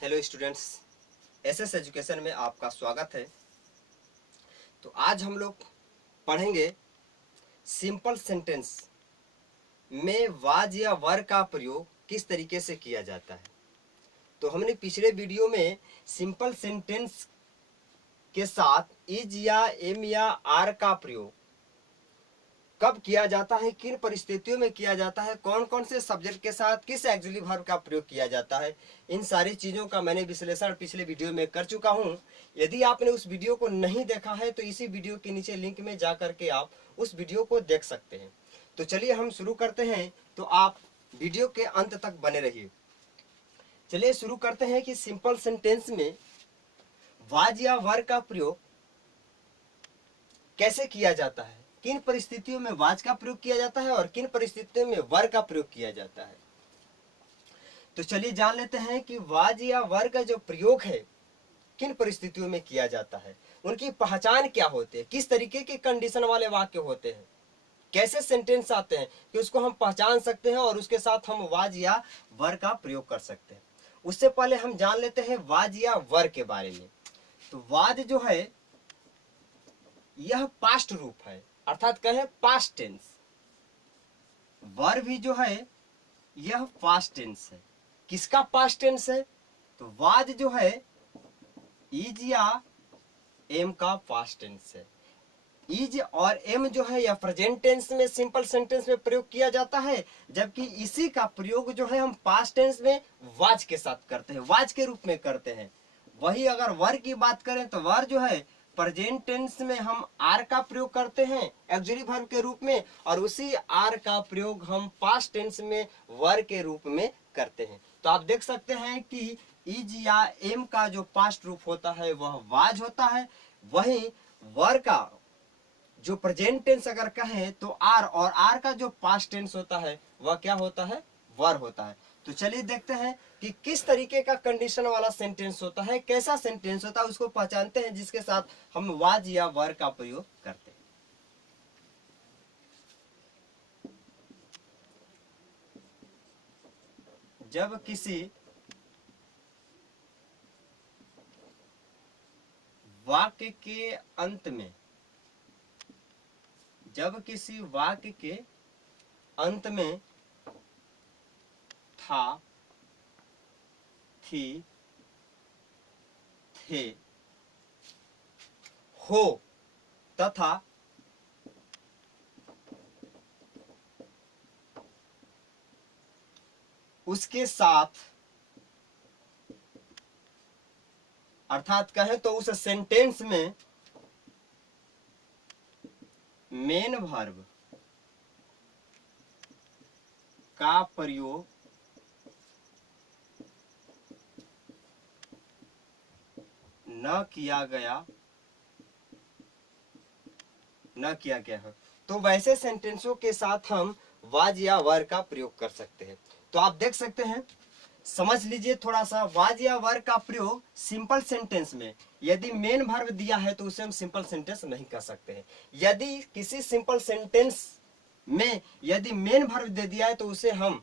Hello students, SS education में आपका स्वागत है। तो आज हम लोग पढ़ेंगे सिंपल सेंटेंस में वाज या वर का प्रयोग किस तरीके से किया जाता है। तो हमने पिछले वीडियो में सिंपल सेंटेंस के साथ इज या एम या आर का प्रयोग कब किया जाता है, किन परिस्थितियों में किया जाता है, कौन कौन से सब्जेक्ट के साथ किस एक्सिलरी वर्ब का प्रयोग किया जाता है, इन सारी चीज़ों का मैंने विश्लेषण पिछले वीडियो में कर चुका हूं। यदि आपने उस वीडियो को नहीं देखा है तो इसी वीडियो के नीचे लिंक में जा करके आप उस वीडियो को देख सकते हैं। तो चलिए हम शुरू करते हैं, तो आप वीडियो के अंत तक बने रहिए। चलिए शुरू करते हैं कि सिंपल सेंटेंस में वाज या वर का प्रयोग कैसे किया जाता है, किन परिस्थितियों में वाज का प्रयोग किया जाता है और किन परिस्थितियों में वर का प्रयोग किया जाता है। तो चलिए जान लेते हैं कि वाज या वर का जो प्रयोग है किन परिस्थितियों में किया जाता है, उनकी पहचान क्या होती है, किस तरीके के कंडीशन वाले वाक्य होते हैं, कैसे सेंटेंस आते हैं कि उसको हम पहचान सकते हैं और उसके साथ हम वाज या वर का प्रयोग कर सकते हैं। उससे पहले हम जान लेते हैं वाज या वर के बारे में। तो वाज जो है यह पास्ट रूप है, अर्थात कहें पास्ट टेंस। वर भी जो है यह पास्ट टेंस है। किसका पास्ट टेंस है? तो वाज जो है इज या एम का पास्ट टेंस है। इज और एम जो है यह प्रेजेंट टेंस में सिंपल सेंटेंस में प्रयोग किया जाता है, जबकि इसी का प्रयोग जो है हम पास्ट टेंस में वाज के साथ करते हैं, वाज के रूप में करते हैं। वही अगर वर की बात करें तो वर जो है प्रेजेंट टेंस में हम आर का प्रयोग करते हैं ऑक्सिलरी वर्ब के रूप में, और उसी आर का प्रयोग हम पास्ट टेंस में वर के रूप में करते हैं। तो आप देख सकते हैं कि इज या एम का जो पास्ट रूप होता है वह वाज होता है, वही वर का जो प्रेजेंट टेंस अगर कहें तो आर, और आर का जो पास्ट टेंस होता है वह क्या होता है? वर होता है। तो चलिए देखते हैं कि किस तरीके का कंडीशन वाला सेंटेंस होता है, कैसा सेंटेंस होता है, उसको पहचानते हैं जिसके साथ हम वाज या वर का प्रयोग करते हैं। जब किसी वाक्य के अंत में, जब किसी वाक्य के अंत में था, थी, थे, हो तथा उसके साथ, अर्थात कहें तो उस सेंटेंस में मेन वर्ब का प्रयोग न किया गया है, तो वैसे सेंटेंसों के साथ हम वाज या वर का प्रयोग कर सकते हैं। तो आप देख सकते हैं, समझ लीजिए थोड़ा सा, वाज या वर का प्रयोग सिंपल सेंटेंस में यदि मेन वर्ब दिया है तो उसे हम सिंपल सेंटेंस नहीं कर सकते हैं। यदि किसी सिंपल सेंटेंस में यदि मेन वर्ब दे दिया है तो उसे हम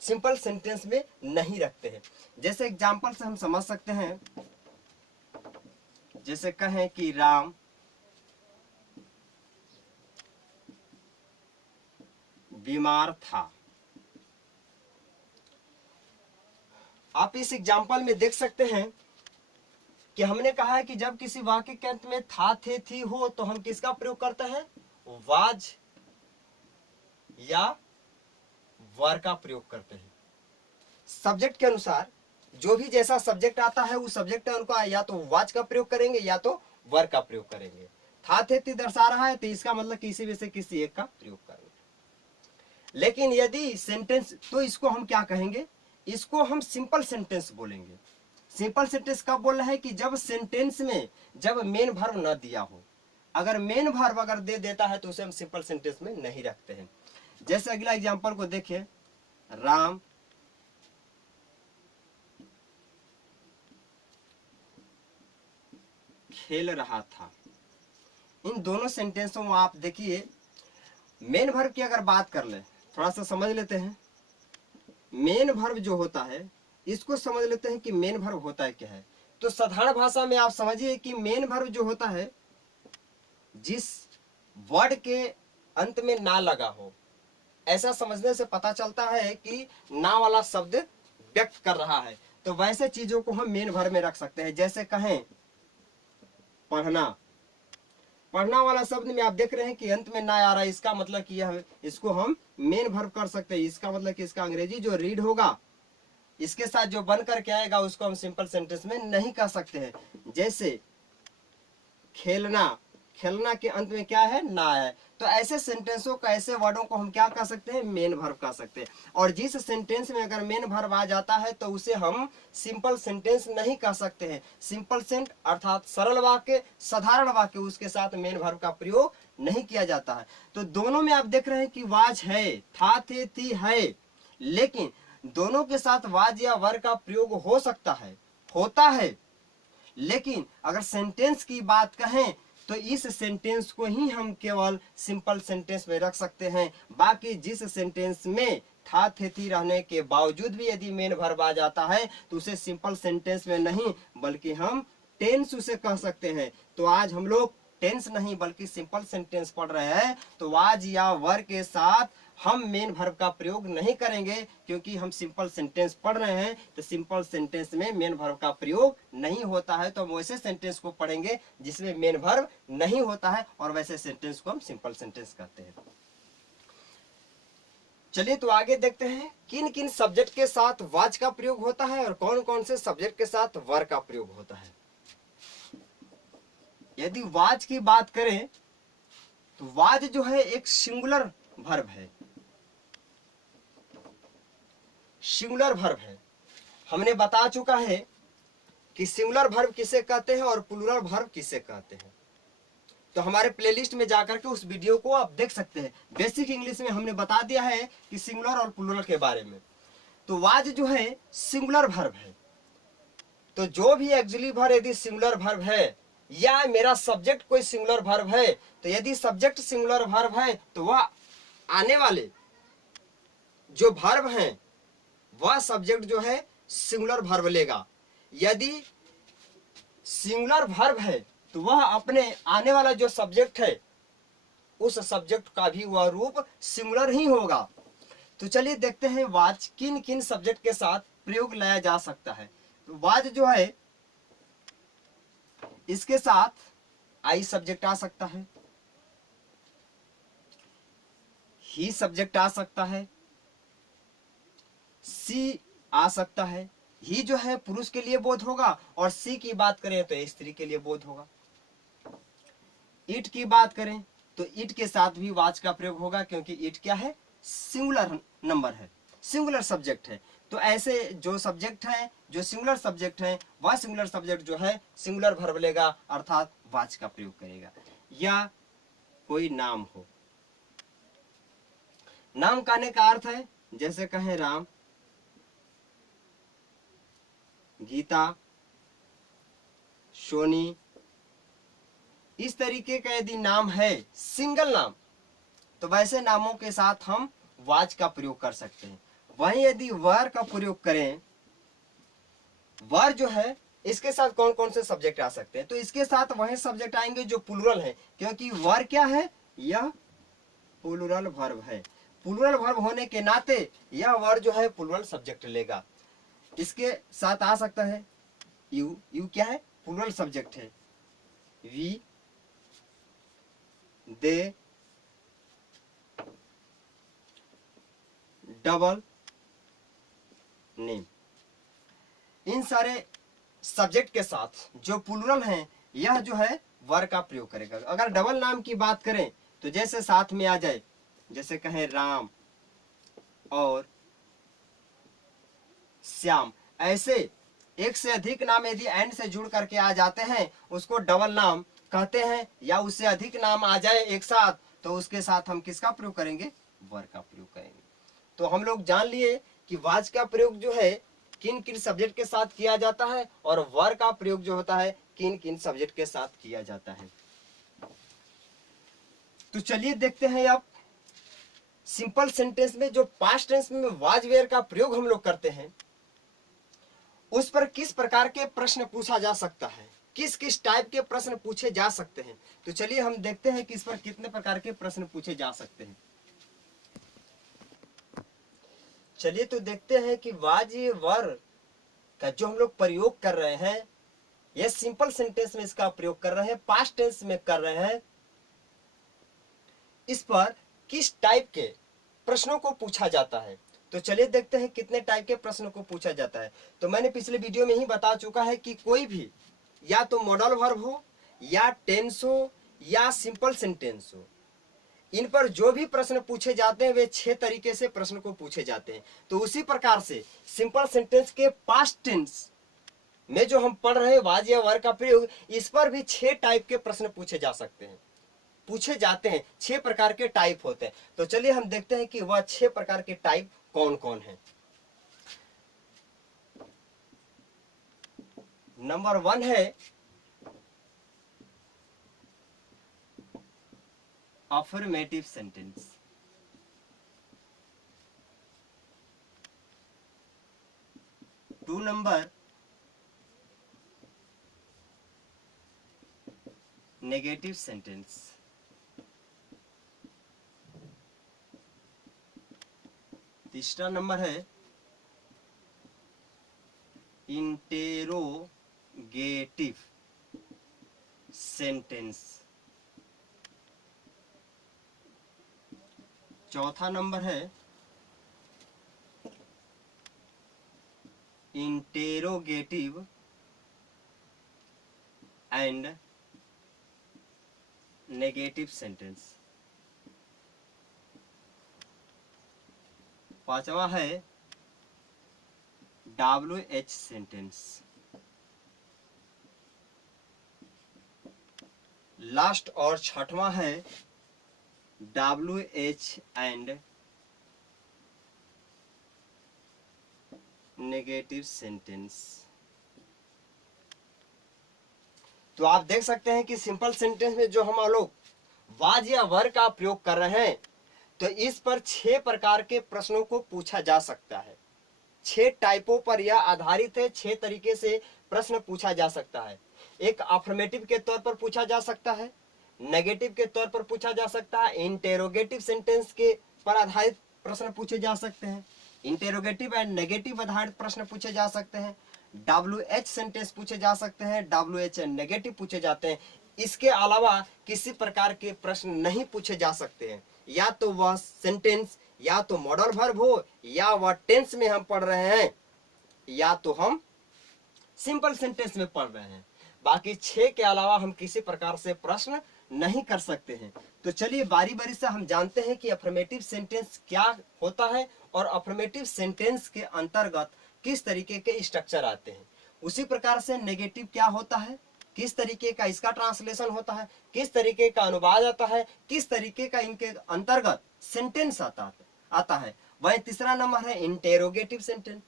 सिंपल सेंटेंस में नहीं रखते हैं। जैसे एग्जांपल से हम समझ सकते हैं, जैसे कहें कि राम बीमार था। आप इस एग्जाम्पल में देख सकते हैं कि हमने कहा है कि जब किसी वाक्य के अंत में था, थे, थी, हो, तो हम किसका प्रयोग करते हैं? वाज या वर का प्रयोग करते हैं। सब्जेक्ट के अनुसार जो भी जैसा सब्जेक्ट आता है उस सब्जेक्ट के अनुसार या तो वाज का प्रयोग करेंगे या तो वर का प्रयोग करेंगे। था, थे, थी दर्शा रहा है तो इसका मतलब किसी में से किसी एक का प्रयोग करेंगे। लेकिन यदि सेंटेंस, तो इसको हम क्या कहेंगे? इसको हम सिंपल सेंटेंस बोलेंगे। सिंपल सेंटेंस कब बोल रहे हैं? कि जब सेंटेंस में जब मेन वर्ब न दिया हो। अगर मेन वर्ब अगर दे देता है तो उसे हम सिंपल सेंटेंस में नहीं रखते हैं। जैसे अगला एग्जांपल को देखिए, राम खेल रहा था। इन दोनों सेंटेंसों में आप देखिए, मेन वर्ब की अगर बात कर ले, थोड़ा सा समझ लेते हैं। मेन वर्ब जो होता है इसको समझ लेते हैं कि मेन वर्ब होता है क्या है। तो साधारण भाषा में आप समझिए कि मेन वर्ब जो होता है, जिस वर्ड के अंत में ना लगा हो, ऐसा समझने से पता चलता है कि ना वाला शब्द व्यक्त कर रहा है। तो वैसे चीजों को हम मेन वर्ब में रख सकते हैं। जैसे कहें पढ़ना, पढ़ना वाला शब्द में आप देख रहे हैं कि अंत में ना आ रहा है, इसका मतलब कि यह, इसको हम मेन वर्ब कर सकते हैं। इसका मतलब कि इसका अंग्रेजी जो रीड होगा, इसके साथ जो बन करके आएगा उसको हम सिंपल सेंटेंस में नहीं कह सकते हैं। जैसे खेलना, खेलना के अंत में क्या है, ना है। तो ऐसे सेंटेंसों का, ऐसे वर्डों को हम क्या कह सकते हैं, मेन वर्ब कह सकते हैं। और जिस सेंटेंस में अगर मेन वर्ब आ जाता है तो उसे हम सिंपल सेंटेंस नहीं कह सकते हैं। सिंपल सेंट अर्थात सरल वाक्य, साधारण वाक्य, उसके साथ मेन वर्ब का प्रयोग नहीं किया जाता है। तो दोनों में आप देख रहे हैं कि वाज है, था, थे, थी, है, लेकिन दोनों के साथ वाज या वर का प्रयोग हो सकता है, होता है। लेकिन अगर सेंटेंस की बात कहें तो इस सेंटेंस को ही हम केवल सिंपल सेंटेंस में रख सकते हैं। बाकी जिस सेंटेंस में था, थे, थी रहने के बावजूद भी यदि मेन वर्ब आ जाता है तो उसे सिंपल सेंटेंस में नहीं बल्कि हम टेंस उसे कह सकते हैं। तो आज हम लोग टेंस नहीं बल्कि सिंपल सेंटेंस पढ़ रहे हैं, तो वाज या वर के साथ हम मेन वर्ब का प्रयोग नहीं करेंगे, क्योंकि हम सिंपल सेंटेंस पढ़ रहे हैं। तो सिंपल सेंटेंस में मेन वर्ब का प्रयोग नहीं होता है। तो हम वैसे सेंटेंस को पढ़ेंगे जिसमें मेन वर्ब नहीं होता है, और वैसे सेंटेंस को हम सिंपल सेंटेंस कहते हैं। चलिए तो आगे देखते हैं किन किन सब्जेक्ट के साथ वाज का प्रयोग होता है और कौन कौन से सब्जेक्ट के साथ वर का प्रयोग होता है। यदि वाज की बात करें तो वाज जो है एक सिंगुलर वर्ब है, सिंगुलर वर्ब है। हमने बता चुका है कि सिंगुलर वर्ब किसे कहते हैं और प्लूरल वर्ब किसे कहते हैं। तो हमारे प्लेलिस्ट में जाकर के उस वीडियो को आप देख सकते हैं। बेसिक इंग्लिश में हमने बता दिया है कि सिंगुलर और प्लूरल के बारे में। तो वाज जो है सिंगुलर वर्ब है। तो जो भी एक्चुअली वर्ब यदि सिंगुलर वर्ब है या मेरा सब्जेक्ट कोई सिंगुलर वर्ब है, तो यदि सब्जेक्ट सिंगुलर वर्ब है तो वह आने वाले जो वर्ब हैं वह सब्जेक्ट जो है सिंगुलर वर्ब लेगा। यदि सिंगुलर वर्ब है तो वह अपने आने वाला जो सब्जेक्ट है उस सब्जेक्ट का भी वह रूप सिंगुलर ही होगा। तो चलिए देखते हैं वाज किन किन सब्जेक्ट के साथ प्रयोग लाया जा सकता है। तो वाज जो है इसके साथ आई सब्जेक्ट आ सकता है, ही सब्जेक्ट आ सकता है, सी आ सकता है। ही जो है पुरुष के लिए बोध होगा और सी की बात करें तो स्त्री के लिए बोध होगा। इट की बात करें तो इट के साथ भी वाज का प्रयोग होगा, क्योंकि इट क्या है, सिंगुलर नंबर है, सिंगुलर सब्जेक्ट है। तो ऐसे जो सब्जेक्ट है, जो सिंगुलर सब्जेक्ट है, वह सिंगुलर सब्जेक्ट जो है सिंगुलर वर्ब लेगा अर्थात वाज का प्रयोग करेगा। या कोई नाम हो, नाम कहने का अर्थ है जैसे कहें राम, गीता, सोनी, इस तरीके का यदि नाम है सिंगल नाम तो वैसे नामों के साथ हम वाज का प्रयोग कर सकते हैं। वहीं यदि वर का प्रयोग करें, वर जो है इसके साथ कौन कौन से सब्जेक्ट आ सकते हैं, तो इसके साथ वही सब्जेक्ट आएंगे जो प्लूरल है, क्योंकि वर क्या है, यह प्लूरल वर्ब है। प्लूरल वर्ब होने के नाते यह वर जो है प्लूरल सब्जेक्ट लेगा। इसके साथ आ सकता है यू, यू क्या है, प्लूरल सब्जेक्ट है। वी, दे, डबल, नेम, इन सारे सब्जेक्ट के साथ जो प्लूरल हैं यह जो है वर का प्रयोग करेगा। अगर डबल नाम की बात करें तो जैसे साथ में आ जाए, जैसे कहें राम और श्याम, ऐसे एक से अधिक नाम यदि एंड से जुड़ करके आ जाते हैं उसको डबल नाम कहते हैं। या उससे अधिक नाम आ जाए एक साथ तो उसके साथ हम किसका प्रयोग करेंगे, वर का प्रयोग करेंगे। तो हम लोग जान लिए कि वाज का प्रयोग जो है किन किन सब्जेक्ट के साथ किया जाता है और वर का प्रयोग जो होता है किन किन सब्जेक्ट के साथ किया जाता है। तो चलिए देखते हैं अब सिंपल सेंटेंस में जो पास्ट टेंस में वाज वेयर का प्रयोग हम लोग करते हैं उस पर किस प्रकार के प्रश्न पूछा जा सकता है, किस किस टाइप के प्रश्न पूछे जा सकते हैं। तो चलिए हम देखते हैं कि इस पर कितने प्रकार के प्रश्न पूछे जा सकते हैं। चलिए तो देखते हैं कि वाज वर का जो हम लोग प्रयोग कर रहे हैं, यह सिंपल सेंटेंस में इसका प्रयोग कर रहे हैं, पास्ट टेंस में कर रहे हैं, इस पर किस टाइप के प्रश्नों को पूछा जाता है। तो चलिए देखते हैं कितने टाइप के प्रश्नों को पूछा जाता है। तो मैंने पिछले वीडियो में ही बता चुका है कि कोई भी या तो मॉडल वर्ब हो, या टेंस हो, या सिंपल सेंटेंस हो, इन पर जो भी प्रश्न पूछे जाते हैं वे 6 तरीके से प्रश्न को पूछे जाते हैं। तो उसी प्रकार से सिंपल सेंटेंस के पास्ट टेंस में जो हम पढ़ रहे हैं वाज या वर का प्रयोग, इस पर भी 6 टाइप के प्रश्न पूछे जा सकते हैं, पूछे जाते हैं। 6 प्रकार के टाइप होते हैं। तो चलिए हम देखते हैं कि वह 6 प्रकार के टाइप कौन कौन है। नंबर 1 है affirmative sentence. Two number negative sentence. तीसरा नंबर है इंटेरोगेटिव सेंटेंस। चौथा नंबर है इंटेरोगेटिव एंड नेगेटिव सेंटेंस। पांचवा है WH सेंटेंस। लास्ट और छठवां है WH एंड नेगेटिव सेंटेंस। तो आप देख सकते हैं कि सिंपल सेंटेंस में जो हम लोग वाज या वर का प्रयोग कर रहे हैं, तो इस पर 6 प्रकार के प्रश्नों को पूछा जा सकता है। 6 टाइपों पर यह आधारित है। 6 तरीके से प्रश्न पूछा जा सकता है। एक अफर्मेटिव के तौर पर पूछा जा सकता है, नेगेटिव के तौर पर पूछा जा सकता है, इंटेरोगेटिव सेंटेंस के पर आधारित प्रश्न पूछे जा सकते हैं, इंटेरोगेटिव एंड नेगेटिव आधारित प्रश्न पूछे जा सकते हैं, WH सेंटेंस पूछे जा सकते हैं, WH एंड नेगेटिव पूछे जाते हैं। इसके अलावा किसी प्रकार के प्रश्न नहीं पूछे जा सकते हैं। या तो वह सेंटेंस या तो मॉडल वर्ब हो, या वह टेंस में हम पढ़ रहे हैं, या तो हम सिंपल सेंटेंस में पढ़ रहे हैं। बाकी 6 के अलावा हम किसी प्रकार से प्रश्न नहीं कर सकते हैं। तो चलिए बारी बारी से हम जानते हैं कि अफर्मेटिव सेंटेंस क्या होता है और अफर्मेटिव सेंटेंस के अंतर्गत किस तरीके के स्ट्रक्चर आते हैं। उसी प्रकार से नेगेटिव क्या होता है, किस तरीके का इसका ट्रांसलेशन होता है, किस तरीके का अनुवाद आता है, किस तरीके का इनके अंतर्गत सेंटेंस आता है। वही तीसरा नंबर है interrogative sentence,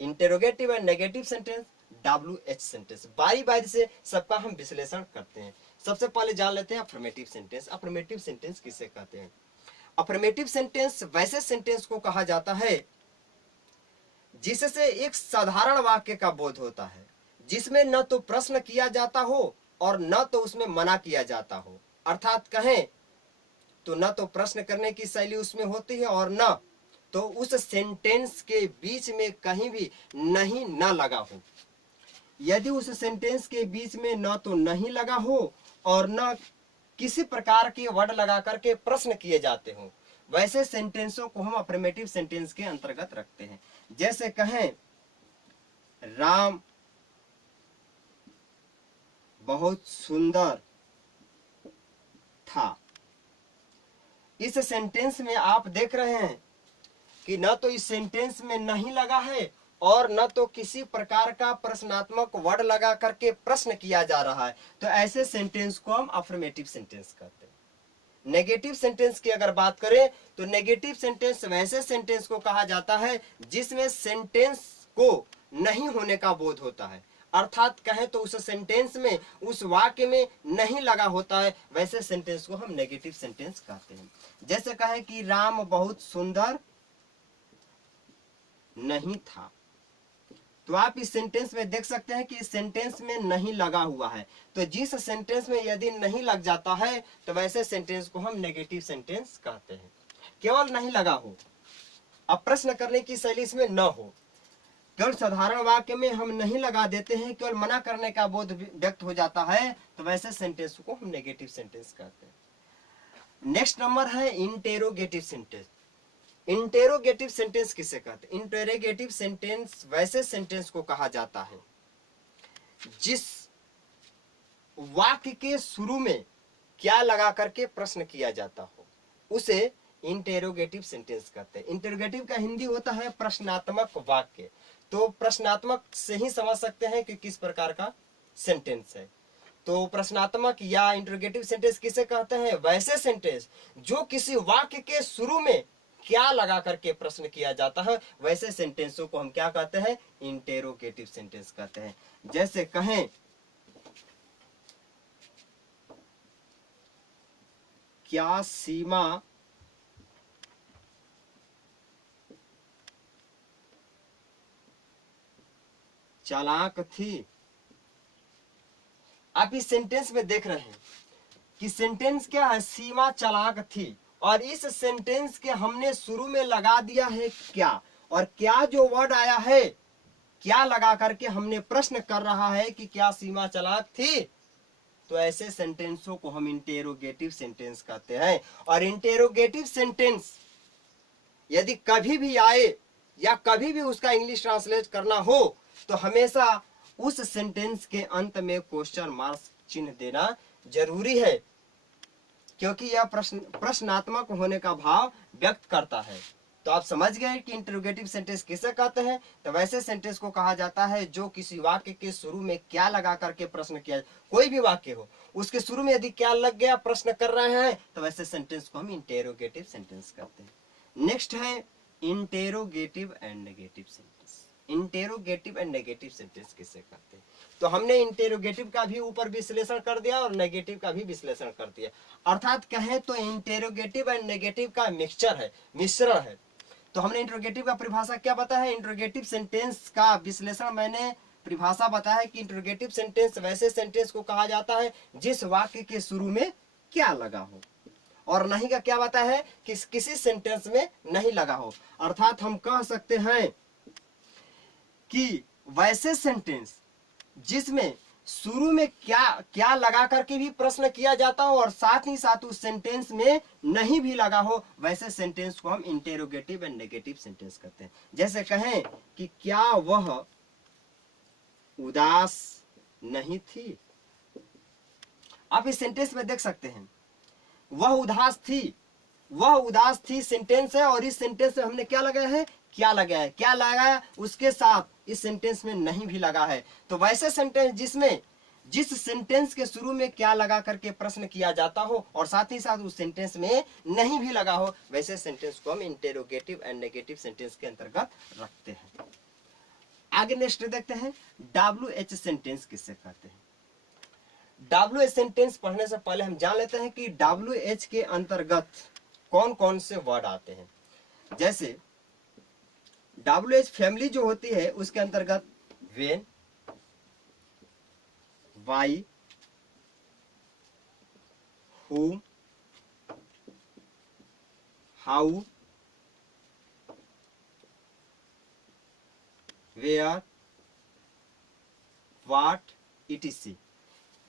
interrogative and negative sentence, WH sentence. बारी बारी से सबका हम विश्लेषण करते हैं। सबसे पहले जान लेते हैं अफर्मेटिव सेंटेंस। अफर्मेटिव सेंटेंस किसे कहते हैं? अफर्मेटिव सेंटेंस वैसे सेंटेंस को कहा जाता है जिससे एक साधारण वाक्य का बोध होता है, जिसमें न तो प्रश्न किया जाता हो और न तो उसमें मना किया जाता हो। अर्थात कहें तो न तो प्रश्न करने की शैली उसमें होती है और न तो उस सेंटेंस के बीच में कहीं भी नहीं न लगा हो। यदि उस सेंटेंस के बीच में न तो नहीं लगा हो और न किसी प्रकार के वर्ड लगा करके प्रश्न किए जाते हो, वैसे सेंटेंसों को हम अफर्मेटिव सेंटेंस के अंतर्गत रखते हैं। जैसे कहें राम बहुत सुंदर था। इस सेंटेंस में आप देख रहे हैं कि न तो इस सेंटेंस में नहीं लगा है और न तो किसी प्रकार का प्रश्नात्मक वर्ड लगा करके प्रश्न किया जा रहा है। तो ऐसे सेंटेंस को हम अफर्मेटिव सेंटेंस कहते हैं। नेगेटिव सेंटेंस की अगर बात करें तो नेगेटिव सेंटेंस वैसे सेंटेंस को कहा जाता है जिसमें सेंटेंस को नहीं होने का बोध होता है। अर्थात कहें तो उस सेंटेंस में, उस वाक्य में नहीं लगा होता है, वैसे सेंटेंस को हम नेगेटिव सेंटेंस कहते हैं। जैसे कहें कि राम बहुत सुंदर नहीं था। तो आप इस सेंटेंस में देख सकते हैं कि इस सेंटेंस में नहीं लगा हुआ है। तो जिस सेंटेंस में यदि नहीं लग जाता है तो वैसे सेंटेंस को हम नेगेटिव सेंटेंस कहते हैं। केवल नहीं लगा हो, अब प्रश्न करने की शैली इसमें न हो, केवल साधारण वाक्य में हम नहीं लगा देते हैं, केवल मना करने का बोध व्यक्त हो जाता है, तो वैसे सेंटेंस को हम नेगेटिव सेंटेंस कहते हैं। नेक्स्ट नंबर है इंटेरोगेटिव सेंटेंस। इंटेरोगेटिव सेंटेंस किसे कहते हैं? इंटेरोगेटिव सेंटेंस वैसे सेंटेंस को कहा जाता है जिस वाक्य के शुरू में क्या लगा करके प्रश्न किया जाता हो, उसे इंटेरोगेटिव सेंटेंस कहते हैं। इंटेरोगेटिव का हिंदी होता है प्रश्नात्मक वाक्य। तो प्रश्नात्मक से ही समझ सकते हैं कि किस प्रकार का सेंटेंस है। तो प्रश्नात्मक या इंटेरोगेटिव सेंटेंस किसे कहते हैं? वैसे सेंटेंस जो किसी वाक्य के शुरू में क्या लगा करके प्रश्न किया जाता है, वैसे सेंटेंसों को हम क्या कहते हैं? इंटेरोगेटिव सेंटेंस कहते हैं। जैसे कहें क्या सीमा चालाक थी। आप इस सेंटेंस में देख रहे हैं कि सेंटेंस क्या है? सीमा चालाक थी। और इस सेंटेंस के हमने शुरू में लगा दिया है क्या, और क्या जो वर्ड आया है क्या लगा करके हमने प्रश्न कर रहा है कि क्या सीमा चालाक थी। तो ऐसे सेंटेंसों को हम इंटेरोगेटिव सेंटेंस कहते हैं। और इंटेरोगेटिव सेंटेंस यदि कभी भी आए या कभी भी उसका इंग्लिश ट्रांसलेट करना हो तो हमेशा उस सेंटेंस के अंत में क्वेश्चन मार्क चिन्ह देना जरूरी है, क्योंकि यह प्रश्नात्मक होने का भाव व्यक्त करता है। तो आप समझ गए कि इंटरोगेटिव सेंटेंस किसे कहते हैं। तो वैसे सेंटेंस को कहा जाता है जो किसी वाक्य के शुरू में क्या लगा करके प्रश्न किया, कोई भी वाक्य हो उसके शुरू में यदि क्या लग गया, प्रश्न कर रहे हैं, तो वैसे सेंटेंस को हम इंटेरोगेटिव सेंटेंस कहते हैं। नेक्स्ट है interrogative and negative sentence. Interrogative and negative sentence किसे कहते हैं? तो हमने इंटेरोगेटिव का भी ऊपर विश्लेषण कर दिया और नेगेटिव का भी विश्लेषण कर दिया। अर्थात कहें तो इंटेरोगेटिव एंड नेगेटिव का मिक्सचर है, मिश्रण है। तो हमने इंटेरोगेटिव का परिभाषा क्या बताया है? इंटेरोगेटिव सेंटेंस का विश्लेषण मैंने परिभाषा बताया है कि इंटेरोगेटिव सेंटेंस वैसे सेंटेंस को कहा जाता है जिस वाक्य के शुरू में क्या लगा हो। और नहीं का क्या बताया है कि किसी सेंटेंस में नहीं लगा हो। अर्थात हम कह सकते हैं कि वैसे सेंटेंस जिसमें शुरू में क्या लगा करके भी प्रश्न किया जाता हो और साथ ही साथ उस सेंटेंस में नहीं भी लगा हो, वैसे सेंटेंस को हम इंटेरोगेटिव एंड नेगेटिव सेंटेंस कहते हैं। जैसे कहें कि क्या वह उदास नहीं थी। आप इस सेंटेंस में देख सकते हैं वह उदास थी, वह उदास थी सेंटेंस है, और इस सेंटेंस में हमने क्या लगाया है? क्या लगाया है? क्या लगाया उसके साथ इस सेंटेंस में नहीं भी लगा है। तो वैसे सेंटेंस जिसमें जिस सेंटेंस के शुरू में क्या लगा करके प्रश्न किया जाता हो और साथ ही साथ उस सेंटेंस में नहीं भी लगा हो, वैसे सेंटेंस को हम इंटेरोगेटिव एंड नेगेटिव सेंटेंस के अंतर्गत रखते हैं। आगे नेक्स्ट देखते हैं WH सेंटेंस किससे कहते हैं। WH सेंटेंस पढ़ने से पहले हम जान लेते हैं कि WH के अंतर्गत कौन कौन से वर्ड आते हैं। जैसे WH फैमिली जो होती है उसके अंतर्गत when, why, whom, how, where, what, etc।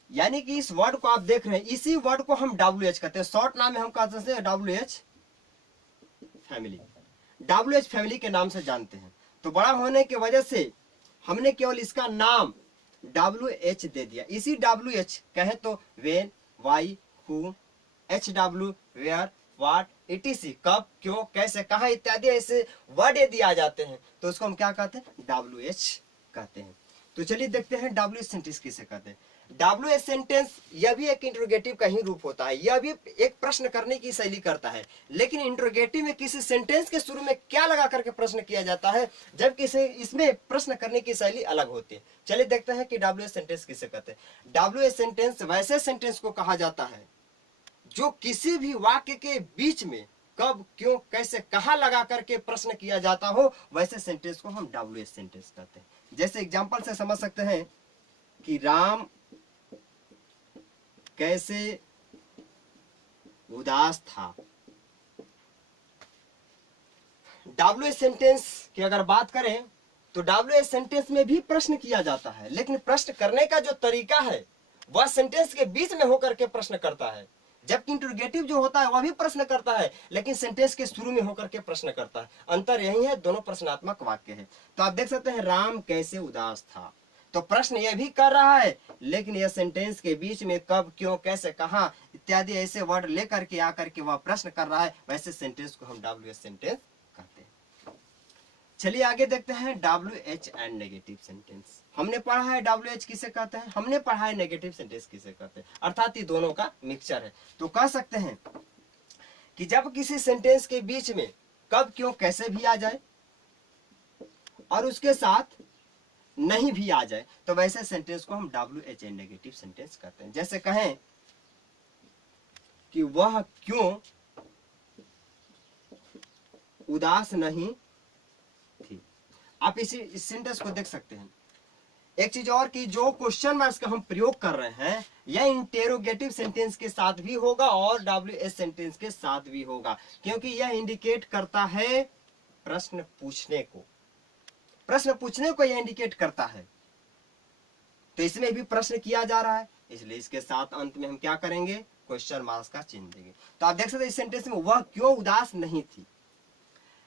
यानी कि इस वर्ड को आप देख रहे हैं, इसी वर्ड को हम WH कहते हैं। शॉर्ट नाम में हम कहते हैं WH फैमिली। WH फैमिली के नाम से जानते हैं। तो बड़ा होने की वजह से हमने केवल इसका नाम WH दे दिया। इसी WH कहे तो when, why, who, HW, where, what, etc, कब, क्यों, कैसे, कहा इत्यादि ऐसे वर्ड यदि आ जाते हैं तो उसको हम क्या कहते हैं? WH कहते हैं। तो चलिए देखते हैं WH सेंटेंस किसे कहते हैं। WH सेंटेंस यह भी एक इंट्रोगेटिव का ही रूप होता है, यह भी एक प्रश्न करने की शैली करता है। लेकिन इंट्रोगेटिव में किसी सेंटेंस के शुरू में क्या लगा करके प्रश्न किया जाता है, जबकि इसमें प्रश्न करने की शैली अलग होती है। चलिए देखते हैं कि WH सेंटेंस किसे कहते हैं। WH सेंटेंस वैसे सेंटेंस को कहा जाता है जो किसी भी वाक्य के बीच में कब, क्यों, कैसे, कहां लगा करके प्रश्न किया जाता हो, वैसे सेंटेंस को हम WH सेंटेंस कहते हैं। जैसे एग्जांपल से समझ सकते हैं कि राम कैसे उदास था। WH सेंटेंस की अगर बात करें तो WH सेंटेंस में भी प्रश्न किया जाता है, लेकिन प्रश्न करने का जो तरीका है वह सेंटेंस के बीच में होकर के प्रश्न करता है, जबकि इंटरोगेटिव जो होता है वह भी प्रश्न करता है लेकिन सेंटेंस के शुरू में होकर के प्रश्न करता है। अंतर यही है, दोनों प्रश्नात्मक वाक्य है। तो आप देख सकते हैं राम कैसे उदास था, तो प्रश्न यह भी कर रहा है लेकिन यह सेंटेंस के बीच में कब, क्यों, कैसे, कहां इत्यादि ऐसे वर्ड लेकर के आकर के वह प्रश्न कर रहा है, वैसे सेंटेंस को हम WH सेंटेंस कहते हैं। चलिए आगे देखते हैं WH एंड नेगेटिव सेंटेंस। हमने पढ़ा है WH किसे कहते हैं, हमने पढ़ा है नेगेटिव सेंटेंस किसे कहते हैं, अर्थात ये दोनों का मिक्सचर है। तो कह सकते हैं कि जब किसी सेंटेंस के बीच में कब, क्यों, कैसे भी आ जाए और उसके साथ नहीं भी आ जाए तो वैसे सेंटेंस को हम WH एंड नेगेटिव सेंटेंस कहते हैं। जैसे कहें कि वह क्यों उदास नहीं थी, आप इस सेंटेंस को देख सकते हैं। एक चीज और कि जो क्वेश्चन मार्क्स का हम प्रयोग कर रहे हैं यह इंटेरोगेटिव सेंटेंस के साथ भी होगा और WH सेंटेंस के साथ भी होगा, क्योंकि यह इंडिकेट करता है प्रश्न पूछने को, प्रश्न पूछने को यह इंडिकेट करता है। तो इसमें भी प्रश्न किया जा रहा है, इसलिए इसके साथ अंत में हम क्या करेंगे, क्वेश्चन मार्क्स का चिन्ह देंगे। तो आप देख सकते हैं इस सेंटेंस में वह क्यों उदास नहीं थी,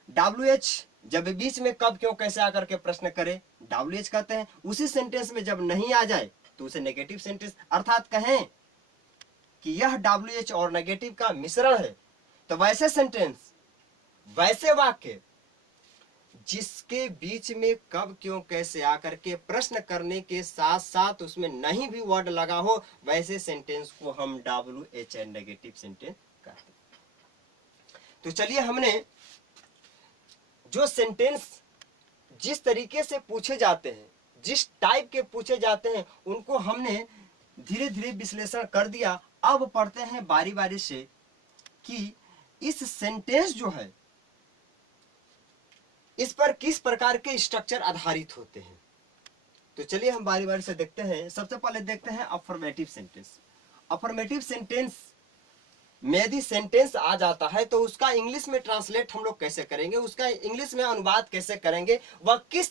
WH जब बीच में कब, क्यों, कैसे आकर के प्रश्न करे WH कहते हैं। उसी सेंटेंस में जब नहीं आ जाए तो उसे नेगेटिव सेंटेंस, अर्थात कहें कि यह WH और नेगेटिव का मिश्रण है, तो वैसे सेंटेंस, वैसे वाक्य जिसके बीच में कब, क्यों, कैसे आकर के प्रश्न करने के साथ साथ उसमें नहीं भी वर्ड लगा हो, वैसे सेंटेंस को हम WH एंड नेगेटिव सेंटेंस कहते हैं। तो चलिए हमने जो सेंटेंस जिस तरीके से पूछे जाते हैं, जिस टाइप के पूछे जाते हैं, उनको हमने धीरे धीरे विश्लेषण कर दिया। अब पढ़ते हैं बारी बारी से कि इस सेंटेंस जो है इस पर किस प्रकार के स्ट्रक्चर आधारित होते हैं। तो चलिए हम बारी बारी से देखते हैं। सबसे पहले देखते हैं अफर्मेटिव सेंटेंस। अफर्मेटिव सेंटेंस में यदि सेंटेंस आ जाता है तो उसका इंग्लिश में ट्रांसलेट हम लोग कैसे करेंगे, उसका इंग्लिश में अनुवाद कैसे करेंगे, वह किस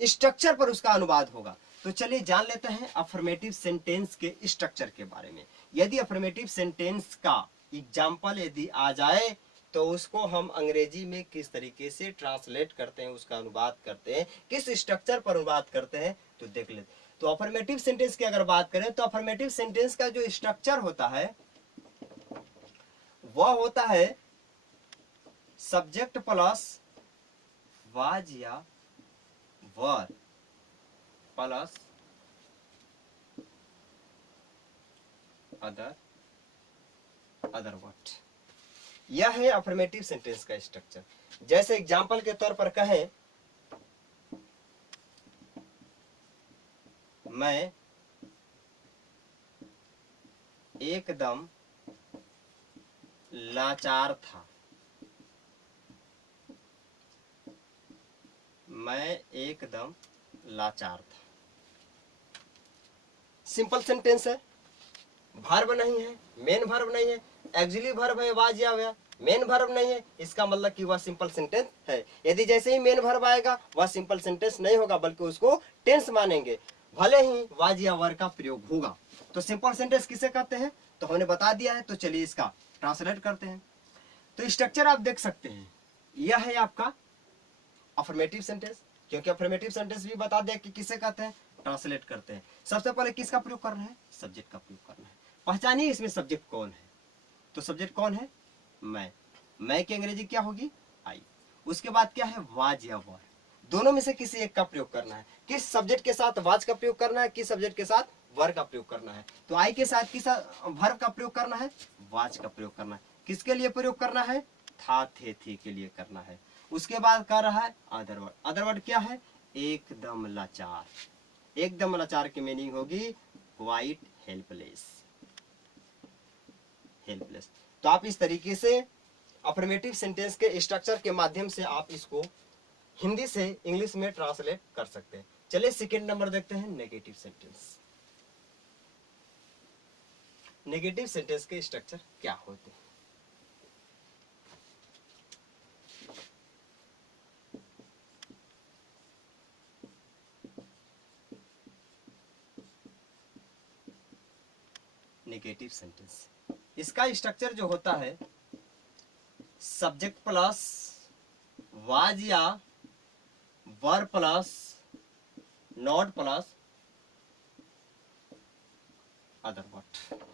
स्ट्रक्चर पर उसका अनुवाद होगा। तो चलिए जान लेते हैं अफर्मेटिव सेंटेंस के स्ट्रक्चर के बारे में। यदि अफर्मेटिव सेंटेंस का एग्जाम्पल यदि आ जाए तो उसको हम अंग्रेजी में किस तरीके से ट्रांसलेट करते हैं, उसका अनुवाद करते हैं, किस स्ट्रक्चर पर अनुवाद करते हैं, तो देख लेते। तो अफर्मेटिव सेंटेंस की अगर बात करें तो अफर्मेटिव सेंटेंस का जो स्ट्रक्चर होता है वह होता है सब्जेक्ट प्लस वाज या वर प्लस अदर वर्ड। यह है अफर्मेटिव सेंटेंस का स्ट्रक्चर। जैसे एग्जाम्पल के तौर पर कहें, मैं एकदम लाचार था, मैं एकदम लाचार था। सिंपल सेंटेंस है, वर्ब नहीं है, मेन वर्ब नहीं है, एक्सिलरी वर्ब है वाज या वह, मेन वर्ब नहीं है, इसका मतलब कि वह सिंपल सेंटेंस है। यदि जैसे ही मेन वर्ब आएगा वह सिंपल सेंटेंस नहीं होगा बल्कि उसको टेंस मानेंगे, भले ही वाज या वर का प्रयोग होगा। तो सिंपल सेंटेंस किसे कहते हैं तो हमने बता दिया है। तो चलिए इसका ट्रांसलेट करते हैं। तो स्ट्रक्चर आप देख सकते हैं, यह है आपका अफर्मेटिव सेंटेंस, क्योंकि अफर्मेटिव सेंटेंस भी बता दिया कि किसे कहते हैं, ट्रांसलेट करते हैं। सबसे पहले किसका प्रयोग करना है, सब्जेक्ट का प्रयोग करना है। पहचानिए इसमें सब्जेक्ट कौन है, तो सब्जेक्ट कौन है, मैं की अंग्रेजी क्या होगी, आई। उसके बाद क्या है, वाज या वर, दोनों में से किसी एक का प्रयोग करना है। किस सब्जेक्ट के साथ वाज का प्रयोग करना है, किस सब्जेक्ट के साथ वर का प्रयोग करना है। तो आई के साथ किस वर्ब का प्रयोग करना है, वाज का प्रयोग करना है। किसके लिए प्रयोग करना है, था थे थी के लिए करना है। उसके बाद कर रहा है अदर वर्ड। अदर वर्ड क्या है, एकदम लाचार। एकदम लाचार की मीनिंग होगी क्वाइट हेल्पलेस, हेल्पलेस। तो आप इस तरीके से अफर्मेटिव सेंटेंस के स्ट्रक्चर के माध्यम से आप इसको हिंदी से इंग्लिश में ट्रांसलेट कर सकते हैं। चलिए सेकेंड नंबर देखते हैं, नेगेटिव सेंटेंस। नेगेटिव सेंटेंस के स्ट्रक्चर क्या होते हैं? नेगेटिव सेंटेंस, इसका स्ट्रक्चर जो होता है, सब्जेक्ट प्लस वाज या वर plus not plus other word.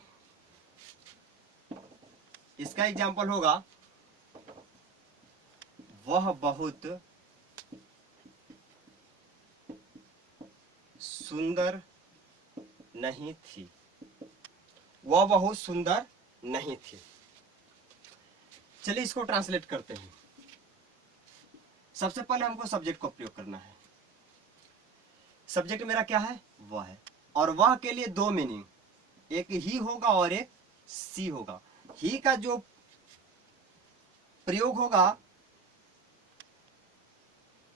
इसका एग्जांपल होगा, वह बहुत सुंदर नहीं थी। वह बहुत सुंदर नहीं थी। चलिए इसको ट्रांसलेट करते हैं। सबसे पहले हमको सब्जेक्ट को प्रयोग करना है। सब्जेक्ट मेरा क्या है? वह है। और वह के लिए दो मीनिंग, एक ही होगा और एक सी होगा। ही का जो प्रयोग होगा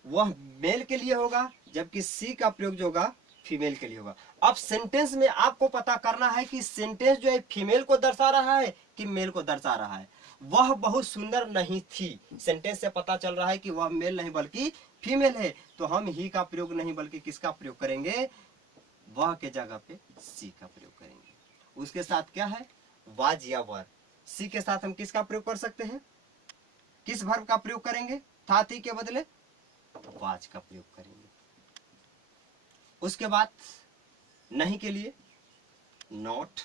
वह मेल के लिए होगा, जबकि सी का प्रयोग जो होगा फीमेल के लिए होगा। अब सेंटेंस में आपको पता करना है कि सेंटेंस जो है फीमेल को दर्शा रहा है कि मेल को दर्शा रहा है। वह बहुत सुंदर नहीं थी, सेंटेंस से पता चल रहा है कि वह मेल नहीं बल्कि फीमेल है, तो हम ही का प्रयोग नहीं बल्कि किसका प्रयोग करेंगे? वह के जगह पे सी का प्रयोग करेंगे। उसके साथ क्या है? वाज या वर। सी के साथ हम किसका प्रयोग कर सकते हैं? किस वर्ब का प्रयोग करेंगे? था थी के बदले वाज का प्रयोग करेंगे। उसके बाद नहीं के लिए नॉट।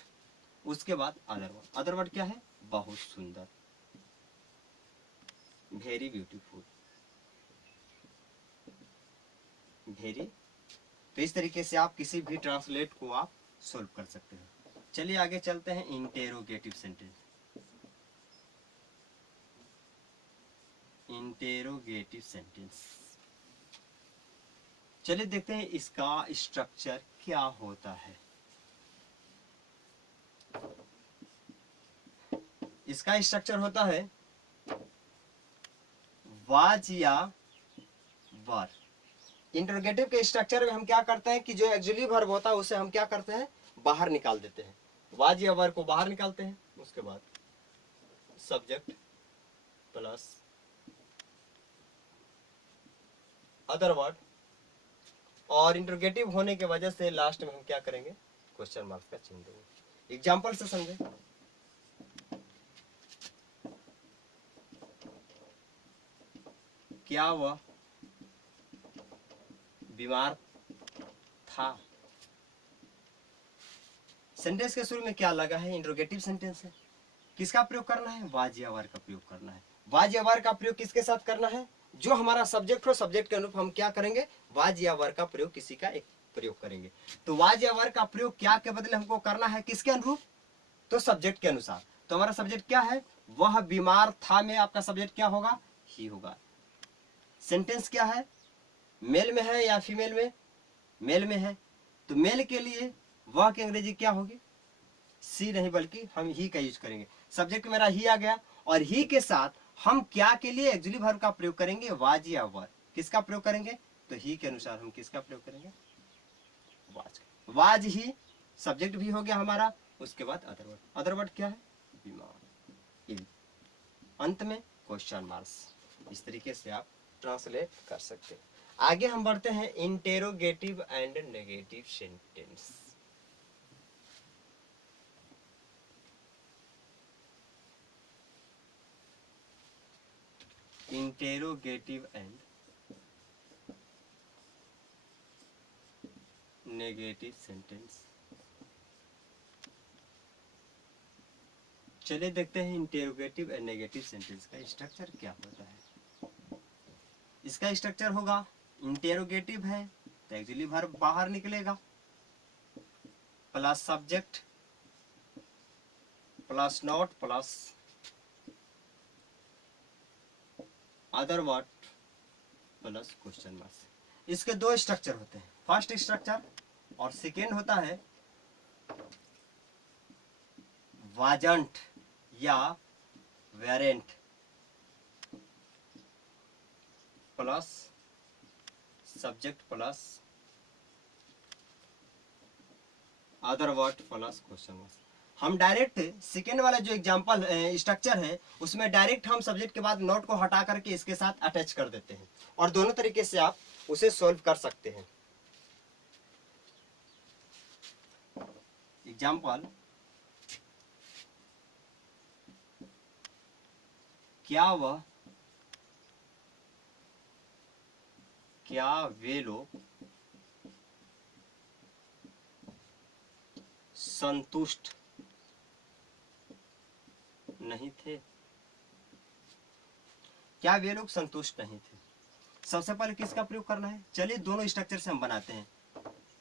उसके बाद अदर वर्ड। अदर वर्ड क्या है? बहुत सुंदर, वेरी ब्यूटीफुल, वेरी। तो इस तरीके से आप किसी भी ट्रांसलेट को आप सोल्व कर सकते हैं। चलिए आगे चलते हैं, इंटेरोगेटिव सेंटेंस। इंटेरोगेटिव सेंटेंस, चलिए देखते हैं इसका स्ट्रक्चर क्या होता है। इसका स्ट्रक्चर होता है वाज या वर। इंटरोगेटिव के स्ट्रक्चर में हम क्या करते हैं कि जो एक्चुअली वर्ब होता है उसे हम क्या करते हैं? बाहर निकाल देते हैं। वाज या वर को बाहर निकालते हैं। उसके बाद सब्जेक्ट प्लस अदर वर्ड, और इंटरोगेटिव होने की वजह से लास्ट में हम क्या करेंगे? क्वेश्चन मार्क का चिन्ह देंगे। एग्जाम्पल से समझे। क्या वह बीमार था? सेंटेंस के शुरू में क्या लगा है? इंटरोगेटिव सेंटेंस है। किसका प्रयोग करना है? वाज या वर का प्रयोग करना है। वाज या वर का प्रयोग किसके साथ करना है? जो हमारा सब्जेक्ट हो, सब्जेक्ट के अनुरूप हम क्या करेंगे? वाज या वर का प्रयोग किसी का एक प्रयोग करेंगे। तो वाज या वर का प्रयोग क्या के बदले हमको करना है? किसके अनुरूप? तो सब्जेक्ट के अनुसार। तो हमारा सब्जेक्ट क्या है? वह बीमार था में आपका सब्जेक्ट क्या होगा? ही होगा। सेंटेंस क्या है? मेल में है या फीमेल में? मेल में है। तो मेल के लिए वह की अंग्रेजी क्या होगी? सी नहीं बल्कि हम ही का यूज करेंगे। सब्जेक्ट मेरा ही आ गया, और ही के साथ हम क्या के लिए एक्चुअली वर्ब का प्रयोग करेंगे? वाज या वर। किसका प्रयोग करेंगे? तो ही के अनुसार हम किसका प्रयोग करेंगे? वाज। वाज ही सब्जेक्ट भी हो गया हमारा। उसके बाद अदर वर्ड। अदर वर्ड क्या है? बीमार, इल। अंत में क्वेश्चन मार्क्स। इस तरीके से आप ट्रांसलेट कर सकते हैं। आगे हम बढ़ते हैं, interrogative and negative sentence. Interrogative and negative sentence. चलिए देखते हैं इंटेरोगेटिव एंड नेगेटिव सेंटेंस का स्ट्रक्चर क्या होता है। इसका स्ट्रक्चर होगा, इंटेरोगेटिव है तो एक्चुअली वर्ब बाहर निकलेगा, plus subject plus not plus other word plus question mark. इसके दो स्ट्रक्चर होते हैं, फर्स्ट स्ट्रक्चर, और सेकेंड होता है वाजंट या weren't plus subject plus other word plus question marks. हम डायरेक्ट सेकेंड वाला जो एग्जांपल स्ट्रक्चर है उसमें डायरेक्ट हम सब्जेक्ट के बाद नोट को हटा करके इसके साथ अटैच कर देते हैं और दोनों तरीके से आप उसे सॉल्व कर सकते हैं। एग्जांपल, क्या वे लोग संतुष्ट नहीं थे? क्या वे लोग संतुष्ट नहीं थे? सबसे पहले किसका प्रयोग करना है? चलिए दोनों स्ट्रक्चर से हम बनाते हैं।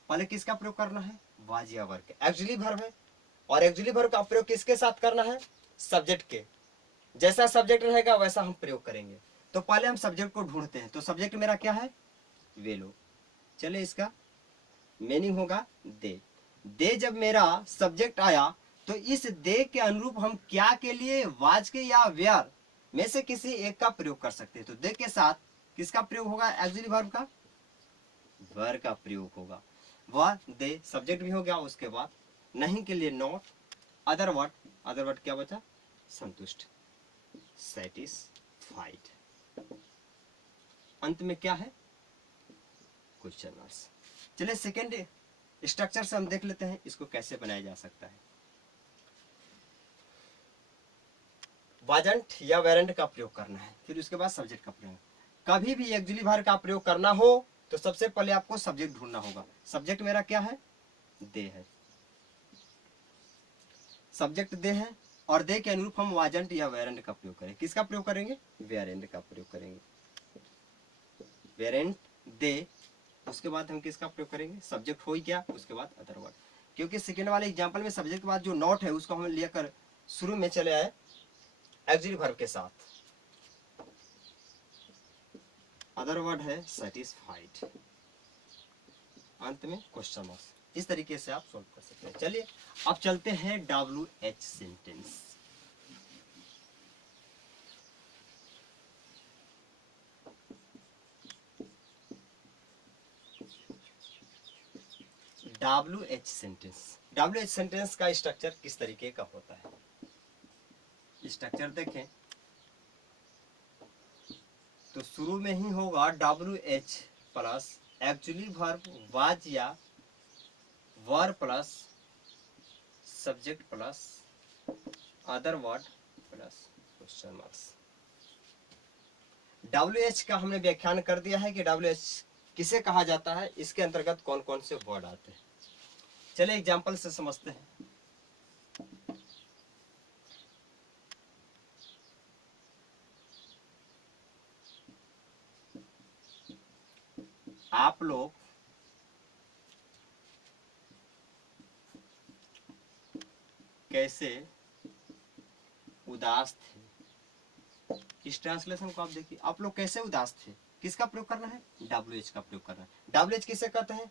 पहले किसका प्रयोग करना है? वाज या वर्ब। एक्चुअली वर्ब है और एक्चुअली वर्ब का प्रयोग किसके साथ करना है? सब्जेक्ट के। जैसा सब्जेक्ट रहेगा वैसा हम प्रयोग करेंगे। तो पहले हम सब्जेक्ट को ढूंढते हैं। तो सब्जेक्ट मेरा क्या है? वे लोग। चलिए इसका मीनिंग होगा दे। दे जब मेरा सब्जेक्ट आया तो इस दे के अनुरूप हम क्या के लिए वाज के या वेयर में से किसी एक का प्रयोग कर सकते हैं। तो दे के साथ किसका प्रयोग होगा? एक्चुअली वर्ब का, वर्ब का प्रयोग होगा। वह दे सब्जेक्ट भी हो गया। उसके बाद नहीं के लिए नॉट, अदर वर्ड क्या बचा? संतुष्ट, सेटिस्फाइड। अंत में क्या है? Question marks. चलिए सेकेंड स्ट्रक्चर से हम देख लेते हैं इसको कैसे बनाया जा सकता है। वाजंट या वेरेंट का प्रयोग करना है, फिर उसके बाद सब्जेक्ट का प्रयोग। कभी भी एक्चुअली वर्ब का प्रयोग करना हो तो सबसे पहले आपको सब्जेक्ट ढूंढना होगा। सब्जेक्ट मेरा क्या है? दे है। सब्जेक्ट दे है और दे के अनुरूप हम वाजंट या वेरेंट का प्रयोग करें। किसका प्रयोग करेंगे? वेरेंट का प्रयोग करेंगे। वेरेंट दे, उसके बाद हम किसका प्रयोग करेंगे? सब्जेक्ट हो ही क्या, उसके बाद अदर वर्ड। क्योंकि सेकेंड वाले एग्जांपल में सब्जेक्ट के बाद जो नॉट है उसको हम लेकर शुरू में चले आए एक्चुअली वर्ब के साथ। अदर वर्ड है सेटिस्फाइड, अंत में क्वेश्चन मार्क्स। इस तरीके से आप सॉल्व कर सकते हैं। चलिए अब चलते हैं WH sentence. WH sentence. WH sentence का स्ट्रक्चर किस तरीके का होता है? स्ट्रक्चर देखें तो शुरू में ही होगा WH plus actually verb was या verb plus subject plus other word plus question marks. WH का हमने व्याख्यान कर दिया है कि WH किसे कहा जाता है, इसके अंतर्गत कौन कौन से वर्ड आते हैं। चलिए एग्जांपल से समझते हैं। आप लोग कैसे उदास थे? इस ट्रांसलेशन को आप देखिए। आप लोग कैसे उदास थे, किसका प्रयोग करना है? WH का प्रयोग करना है। WH किसे कहते हैं,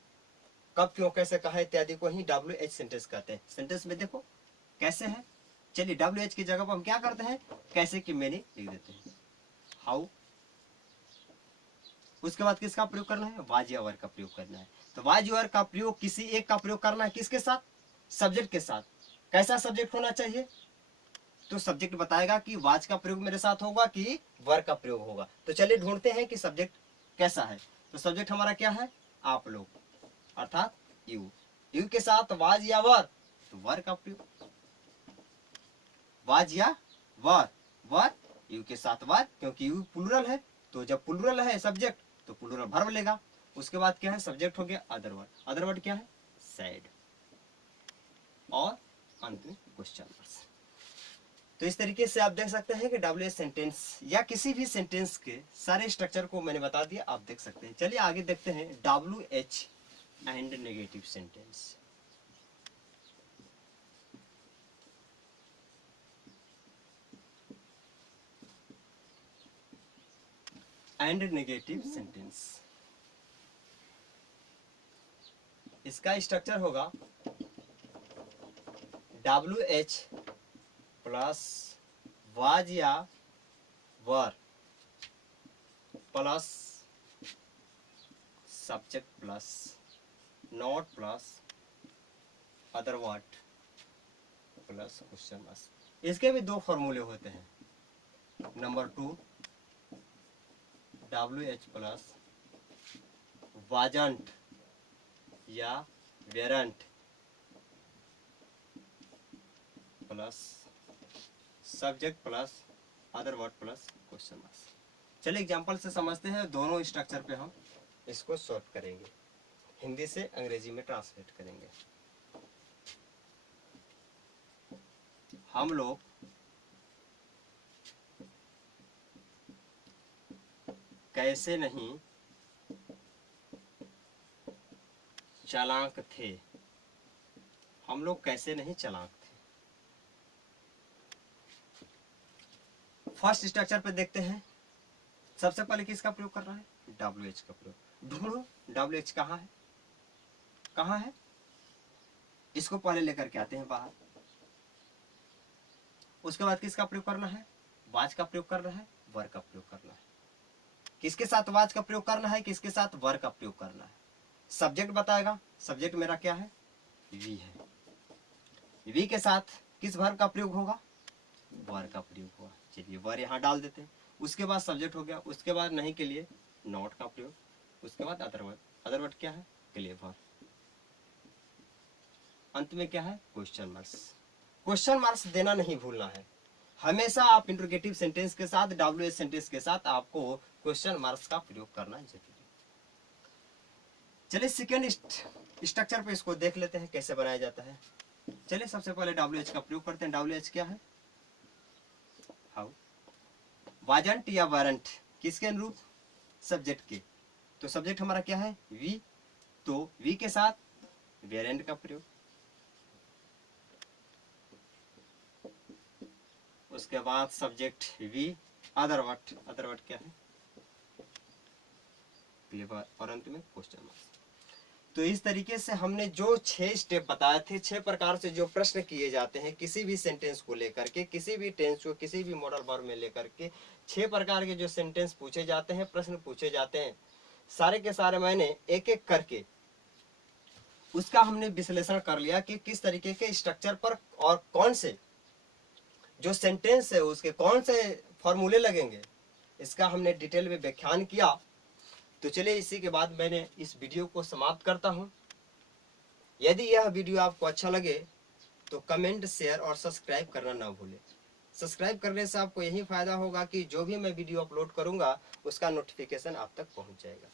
कब, क्यों, कैसे, कहा इत्यादि को ही WH सेंटेंस कहते हैं। सेंटेंस में देखो कैसे है। चलिए WH की जगह पर हम क्या करते हैं? कैसे की मीनिंग लिख देते हैं, हाउ। उसके बाद किसका प्रयोग करना है? वाज या वर्ब का प्रयोग करना है। तो वाज या वर्ब का प्रयोग किसी एक का प्रयोग करना है। किसके साथ? सब्जेक्ट के साथ। कैसा सब्जेक्ट होना चाहिए? तो सब्जेक्ट बताएगा कि वाज का प्रयोग मेरे साथ होगा कि वर्ब का प्रयोग होगा। तो चलिए ढूंढते हैं कि सब्जेक्ट कैसा है। तो सब्जेक्ट हमारा क्या है? आप लोग, अर्थात यू। यू के साथ वाज या वर्ब, तो वर्ब का प्रयोग। वाज या वर्ब, वर्ब यू के साथ वर्ब, क्योंकि यू प्लूरल है। तो जब प्लूरल है सब्जेक्ट तो प्लूरल वर्ब लेगा। उसके बाद क्या है? सब्जेक्ट हो गया अदर वर्ड। अदर वर्ड क्या है? सैड, और अंत में क्वेश्चन मार्क्स। तो इस तरीके से आप देख सकते हैं कि WH सेंटेंस या किसी भी सेंटेंस के सारे स्ट्रक्चर को मैंने बता दिया, आप देख सकते हैं। चलिए आगे देखते हैं WH and negative sentence. And negative sentence, इसका स्ट्रक्चर होगा WH प्लस वाज या verb plus subject plus not plus other word plus question marks. इसके भी दो फॉर्मूले होते हैं। नंबर 2 WH प्लस वाजंट या weren't plus subject plus other word plus question marks. चलिए एग्जांपल से समझते हैं, दोनों स्ट्रक्चर पे हम इसको सॉल्व करेंगे, हिंदी से अंग्रेजी में ट्रांसलेट करेंगे। हम लोग कैसे नहीं चालाक थे, हम लोग कैसे नहीं चालाक थे। फर्स्ट स्ट्रक्चर पे देखते हैं। सबसे पहले किसका प्रयोग कर रहा है? WH का प्रयोग। ढूंढो WH कहाँ है, कहाँ है, इसको पहले लेकर के आते हैं बाहर। उसके बाद किसका प्रयोग करना है? वाज का प्रयोग करना है, वर का प्रयोग करना है। किसके साथ वाज का प्रयोग करना है, किसके साथ वर का प्रयोग करना है। सब्जेक्ट बताएगा, सब्जेक्ट मेरा क्या है? वी है। वी के साथ किस वर्ब का प्रयोग होगा? वर का प्रयोग होगा। चलिए वर यहाँ डाल देते हैं। उसके बाद सब्जेक्ट हो गया, उसके बाद नहीं के लिए नॉट का प्रयोग, उसके बाद अदर वर्ड। अदर वर्ड क्या है? क्लेवर। अंत में क्या है? Question marks. क्वेश्चन मार्क्स देना नहीं भूलना है। हमेशा आप इंट्रोगेटिव सेंटेंस के साथ, WH सेंटेंस के साथ आपको क्वेश्चन मार्क्स का प्रयोग करना जरूरी है। चलिए सेकेंड स्ट्रक्चर पे इसको देख लेते हैं कैसे बनाया जाता है। चलिए सबसे पहले WH का प्रयोग करते हैं। WH क्या है? हाउ। वाजंट या वारंट किसके अनुरूप? सब्जेक्ट के। तो सब्जेक्ट हमारा क्या है? वी। तो वी के साथ वेरेंट का प्रयोग, उसके बाद सब्जेक्ट वी, अदर वर्ड क्या है? क्लेवर। और अंत में क्वेश्चन मार्क्स। तो इस तरीके से हमने जो 6 स्टेप बताए थे, 6 प्रकार से जो प्रश्न किए जाते हैं किसी भी सेंटेंस को लेकर के, किसी भी टेंस को किसी भी मॉडल वर्ब में लेकर के 6 प्रकार के जो सेंटेंस पूछे जाते हैं, प्रश्न पूछे जाते हैं, सारे के सारे मैंने एक एक करके उसका हमने विश्लेषण कर लिया कि किस तरीके के स्ट्रक्चर पर और कौन से जो सेंटेंस है उसके कौन से फॉर्मूले लगेंगे, इसका हमने डिटेल में व्याख्यान किया। तो चलिए इसी के बाद मैंने इस वीडियो को समाप्त करता हूं। यदि यह वीडियो आपको अच्छा लगे तो कमेंट, शेयर और सब्सक्राइब करना ना भूलें। सब्सक्राइब करने से आपको यही फायदा होगा कि जो भी मैं वीडियो अपलोड करूंगा उसका नोटिफिकेशन आप तक पहुंच जाएगा।